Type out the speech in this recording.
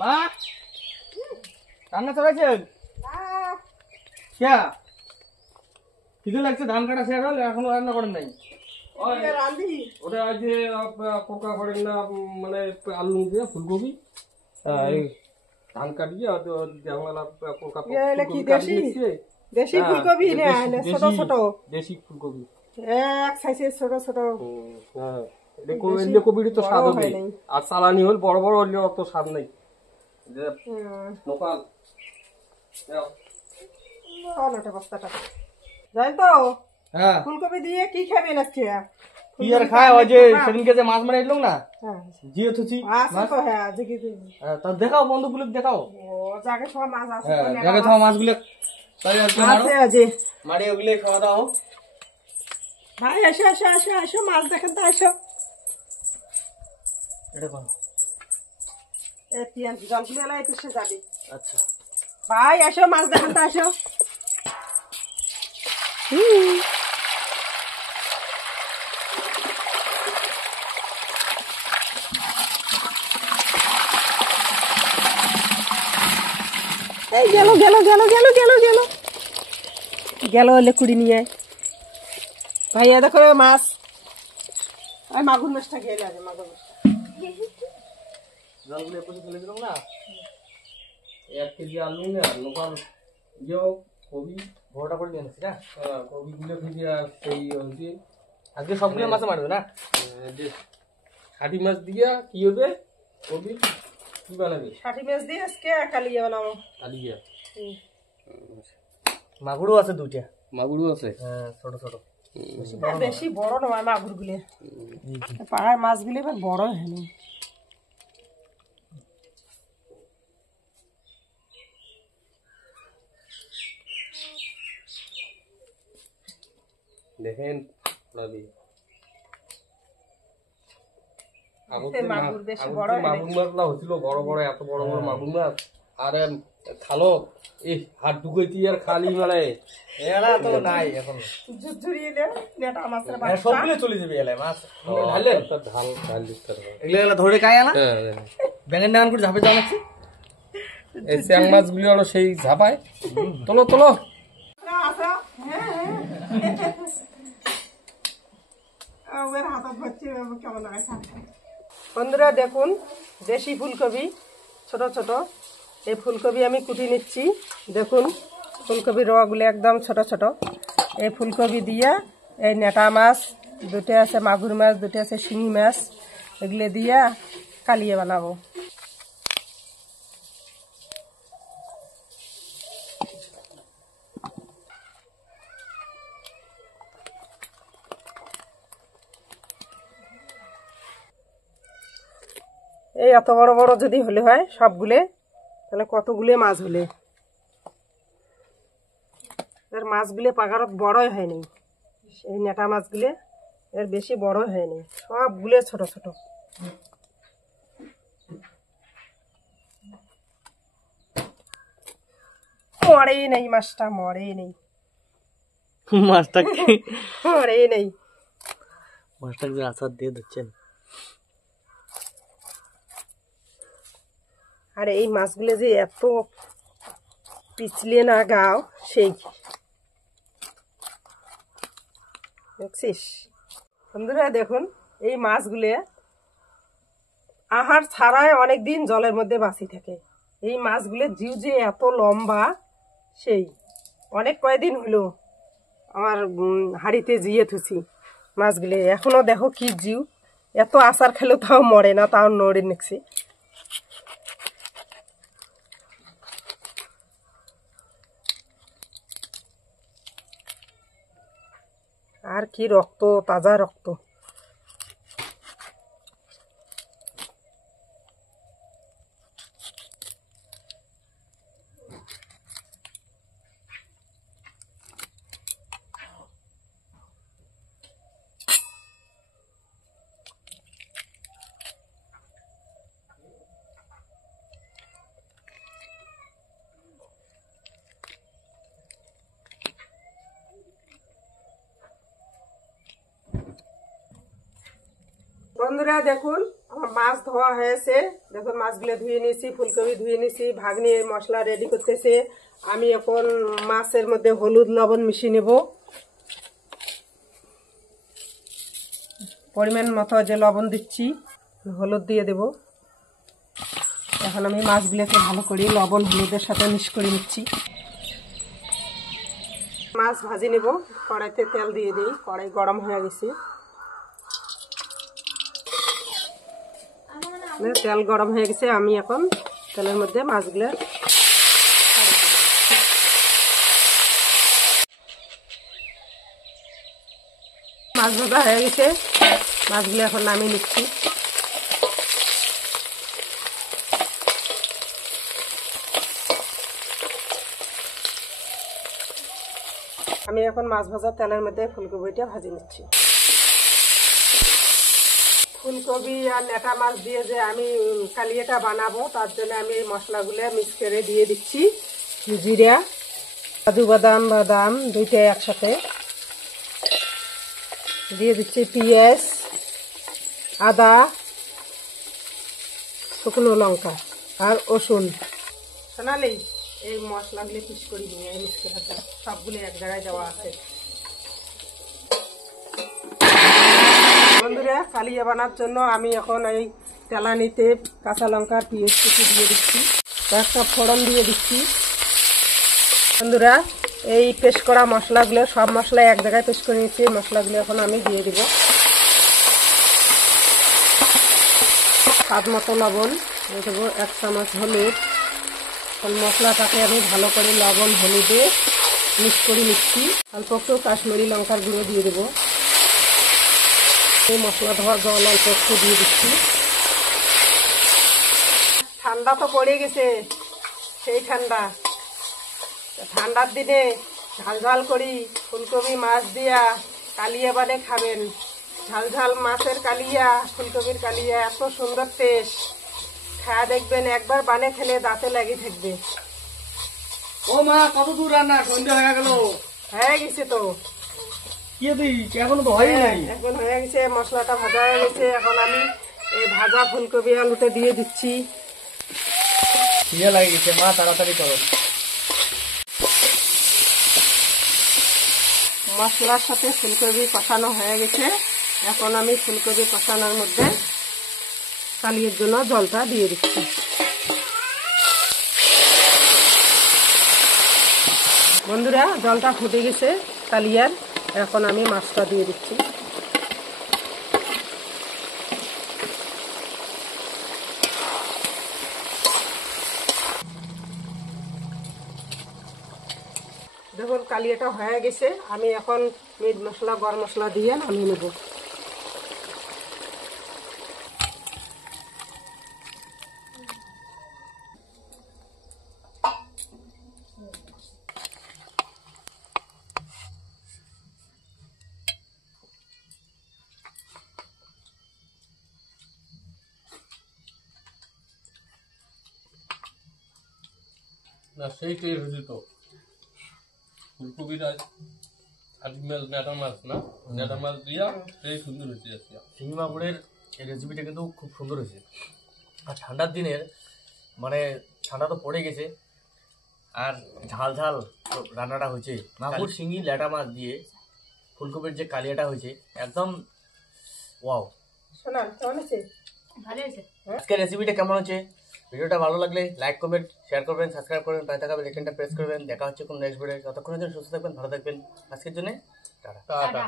মা রান্না চলেছেন? কে কিছু লাগছে? ধান কাটা শেষ হল, এখনো রান্না করেন নাই? ওটা আজ পোকা করেন না, মানে আলু দিয়ে ফুলকপি ধান কাটিয়ে জাংলা পোকা দেশি ফুলকপি ছোট ছোট দেশি ফুলকপি এক সাইজের ছোট ছোট। কপির তো স্বাদ হবে, আর চালানি হল বড় বড় হলে অত স্বাদ নেই। লোকাল বস্তাটা যাই তো। ফুলকপি দিয়ে কি খাবেন আজকে? কি আর খায়? ওই যে সেদিনকে যে মাছ মারা এলো না, জিও থুচি তা দেখাও, বন্ধুগুলো দেখাও। জায়গায় সব মাছ আছে, জায়গায় তোমার মাছগুলো মারি, ওগুলো খাওয়া দাও। ভাই এসো এসো এসো এসো, মাছ দেখেন তো, এসো। এটা করো জলগুলো এলাই এসে যাবে। আচ্ছা ভাই এসো, মাছ দেখেন তো, এসো। এই গেল গেল গেল গেল গেল গেল গেল, হলে কুড়ি নিয়ে ভাই। এ দেখো মাছ, আর মাগুর মাছটা গেলে আছে, মাগুর মাছটা জলগুলো এপাশে ফেলে দিলাম না। 1 কেজি আলু না, লোকাল কবি বড়টা করে নিয়ে আসছি না, কবিগুলো ভেজে সেই হচ্ছে আজকে সবগুলো মাছে মারবে না। যে খাঁটি মাছ দিয়ে কি হবে, কবি কি বানাবে? ষাটি মাছ দিয়ে আজকে কালিয়ে বানাবো। কালিয়ে মাগুরও আছে, 2টা মাগুরও আছে, ছোট ছোট, বেশি বড় নয় মাগুর গুলো। পাড়ার মাছ গুলো এবার বড় হয়নি। দেখেন মাগুর মাছ না হচ্ছিল বড় বড়, এত বড় বড় মাগুর মাছ। আর খালো এই হাত ঢুকেছি আর খালি, মানে এরা তো নাই এখন, সবগুলো চলে যাবে এলাকায় মাছ। ঢাললেন ঢাল ঢাল দিতে হবে, এগুলো ধরে খায় না। ব্যাঙের নাগান করে ঝাঁপে যাওয়াচ্ছি, এই চ্যাং মাছগুলি হলো সেই ঝাঁপায়। তোলো তোলো। বন্ধুরা দেখুন, দেশি ফুলকপি ছোট ছোট, এই ফুলকপি আমি কুটি নিচ্ছি। দেখুন ফুলকপির রগুলো একদম ছোট ছোট। এই ফুলকপি দিয়ে এই নেটা মাছ, 2টা আছে মাগুর মাছ, 2টা আছে শিঙি মাছ, এগুলো দিয়ে কালিয়ে বানাবো। এই এত বড় বড় যদি হলে হয় সবগুলো, তাহলে কতগুলো মাছ হলে। এর মাছগুলো পাকারত বড়ই হয়নি, এই নেটা মাছগুলো এর বেশি বড় হয়নি, সবগুলো ছোট ছোট। মরেই নেই মাছটা, মরেই নেই মাছটা, মরেই নেই। মাছটাকে আচার দিয়ে দিচ্ছেন। আর এই মাছগুলো যে এত পিছলে না গাও, সেই দেখছিস বন্ধুরা। দেখুন এই মাছগুলো আহার ছাড়াই অনেকদিন জলের মধ্যে বাঁচি থাকে। এই মাছগুলোর জিউ যে এত লম্বা, সেই অনেক কয়দিন হলো আমার হাড়িতে জিয়ে থুছি মাছগুলো, এখনো দেখো কি জিউ। এত আচার খেলেও তাও মরে না, তাও নড়ে নিচ্ছি। আর কি রক্ত, তাজা রক্ত। বন্ধুরা দেখুন আমার মাছ ধোয়া হয়েছে, দেখুন মাছগুলো ধুয়ে নিয়েছি, ফুলকপি ধুয়ে নিয়েছি, ভাগ্নি মশলা রেডি করতেছে। আমি এখন মাছের মধ্যে হলুদ লবণ মিশিয়ে নেব, পরিমাণ মতো যে লবণ দিচ্ছি হলুদ দিয়ে দেব। এখন আমি মাছগুলোকে ভালো করে লবণ হলুদের সাথে মিক্স করে নিচ্ছি। মাছ ভাজি নেব, কড়াইতে তেল দিয়ে দিই, কড়াই গরম হয়ে গেছে। তেল গরম হয়ে গেছে, আমি এখন তেলের মধ্যে মাছগুলো মাছ ভাজা হয়ে গেছে, মাছগুলো এখন নামিয়ে নিচ্ছি। আমি এখন মাছ ভাজা তেলের মধ্যে ফুলকপিটা ভাজি নিচ্ছি। ফুলকপি আর লেটা মাছ দিয়ে যে আমি কালিয়াটা বানাবো, তার জন্য আমি এই মশলাগুলো মিক্স করে দিয়ে দিচ্ছি। জিরা, কাজু বাদাম বাদাম দুইটা একসাথে দিয়ে দিচ্ছি, পেঁয়াজ, আদা, শুকনো লঙ্কা আর রসুন। শোনালি এই মশলাগুলো পিস করে নিয়ে মিক্স করে সবগুলো এক জায়গায় দেওয়া আছে। বন্ধুরা কালিয়া বানার জন্য আমি এখন এই তেলানিতে কাঁচা লঙ্কা পেঁয়াজ কুচি দিয়ে দিচ্ছি, একটা ফোড়ন দিয়ে দিচ্ছি। বন্ধুরা এই পেস্ট করা মশলাগুলো সব মশলা এক জায়গায় পেস্ট করে নিচ্ছি, মশলাগুলো এখন আমি দিয়ে দিব। স্বাদ মতো লবণ দিয়ে দেবো, 1 চামচ হলুদ। মশলাটাকে আমি ভালো করে লবণ হলুদে মিক্স করে নিচ্ছি। অল্প একটু কাশ্মীরি লঙ্কার গুঁড়ো দিয়ে দেবো। এই মশলা ধোয়া জল অল্প একটু দিয়ে দিচ্ছি। ঠান্ডা তো পড়ে গেছে, সেই ঠান্ডার দিনে ঝাল ঝাল করি ফুলকপি মাছ দিয়া কালিয়া বানে খাবেন। ঝাল ঝাল মাছের কালিয়া, ফুলকপির কালিয়া, এত সুন্দর টেস্ট। খায়া দেখবেন, একবার বানে খেলে দাঁতে লেগে থাকবে। ও মা, কত দূর রান্না? সন্ধ্যা হয়ে গেল। হয়ে গেছে তো, কি দিই এখনো তো হয়ই নাই। এখন হয়ে গেছে, মশলাটা ভাজা হয়ে গেছে। এখন আমি এই ভাজা ফুলকপি আলুতে দিয়ে দিচ্ছি। ইয়ে লাগে গেছে মা, তাড়াতাড়ি করো। মশলার সাথে ফুলকপি কষানো হয়ে গেছে, এখন আমি ফুলকপি কষানোর মধ্যে কালিয়ার জন্য জলটা দিয়ে দিচ্ছি। বন্ধুরা জলটা ফুটে গেছে কালিয়ার, এখন আমি মাছটা দিয়ে দিচ্ছি। দেখুন কালিয়াটা হয়ে গেছে, আমি এখন মিট মশলা গরম মশলা দিয়ে নামিয়ে নেব। না সেই টেস্ট হয়েছে তো। ফুলকপিটা নেটা মাছ না, নেটা মাছ দিয়া সেই সুন্দর হয়েছে আজকে। শিঙি মাগুরের এই রেসিপিটা কিন্তু খুব সুন্দর হয়েছে। আর ঠান্ডার দিনের মানে ঠান্ডা তো পড়ে গেছে, আর ঝাল ঝাল রান্নাটা হয়েছে। মাগুর, শিঙি, ল্যাটা মাছ দিয়ে ফুলকপির যে কালিয়াটা হয়েছে, একদম ওয়াও। শোনান কেমন আছে? ভালো হয়েছে। আজকের রেসিপিটা কেমন হচ্ছে? ভিডিওটা ভালো লাগলে লাইক, কমেন্ট, শেয়ার করবেন, সাবস্ক্রাইব করবেন, পাশে থাকা বেল আইকনটা প্রেস করবেন। দেখা হচ্ছে কোন নেক্সট ভিডিও। ততক্ষণের জন্য সুস্থ থাকবেন, ভালো থাকবেন। আজকের জন্য টাটা। টাটা।